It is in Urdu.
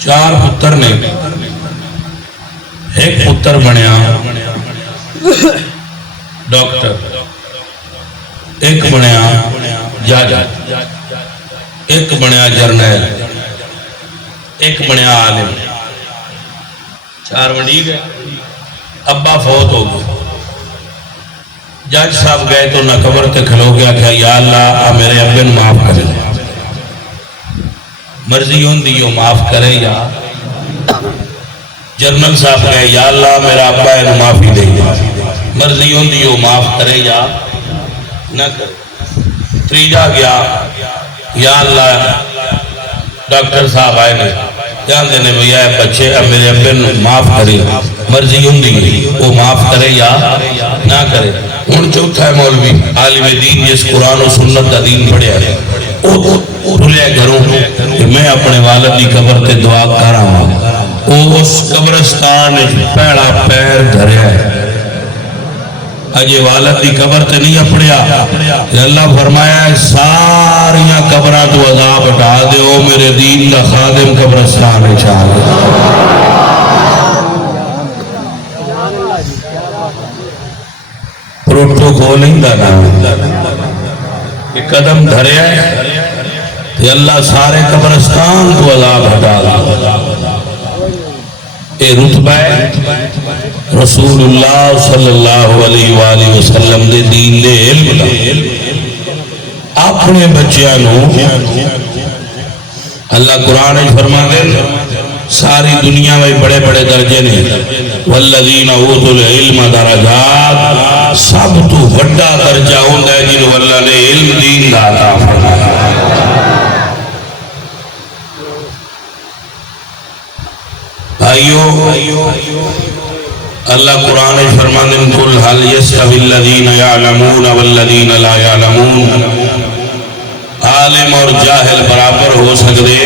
چار پتر نے، ایک پتر بنیا ڈاکٹر، ایک بنیا جج، ایک بنیا جرنیل، ایک بنیا عالم، چار بنی گئے۔ ابا فوت ہو گئے، جج صاحب گئے تو نہ قبر تے کھلو گیا کہ یا اللہ میرے ابے نو معاف کرے، مرضی ہوندی ہو معاف کرے، یا جرنل صاحب گئے یا اللہ میرا ابا ہے معافی دے، مرضی ہوندی ہو معاف کرے یا نہ کرے۔ تریجا گیا یا اللہ ڈاکٹر صاحب آئے نے جانتے نے بھیا بچے اب میرے ابے نو معاف کرے، مرضی ہوندی وہ معاف کرے یا نہ کرے۔ ہن چوتھا ہے مولوی عالم دین جس قرآن و سنت دا دین پڑھیا ہے، وہ بھولے گھروں کہ میں اپنے والد کی قبر تے دعا کراں، اس قبرستان پہلا پیر دھریا ہے، اجے والد کی قبر تے نہیں اپڑیا۔ اللہ فرمایا ہے ساریاں قبراں تو عذاب ہٹا دے، او میرے دین دا خادم قبرستان وچ آ گیا۔ پروٹوکول نہیں دا نام کہ قدم دھریا ہے کہ اللہ سارے قبرستان تو عذاب ہٹا دے۔ اے رتبہ ہے رسول اللہ صلی اللہ علیہ وآلہ وسلم دے دین دے علم دا۔ اپنے بچیانوں اللہ قرآن فرما دے ساری دنیا میں بڑے بڑے درجے نے، والذین اوتوا العلم درجات، سب تو بڑا درجہ ہوندہ ہے جنہوں اللہ نے علم دین دا عطا فرمایا۔ آئیو اللہ قرآن فرمانے قل حل یستوی الذین یعلمون والذین لا یعلمون، عالم اور جاہل برابر ہو سکتے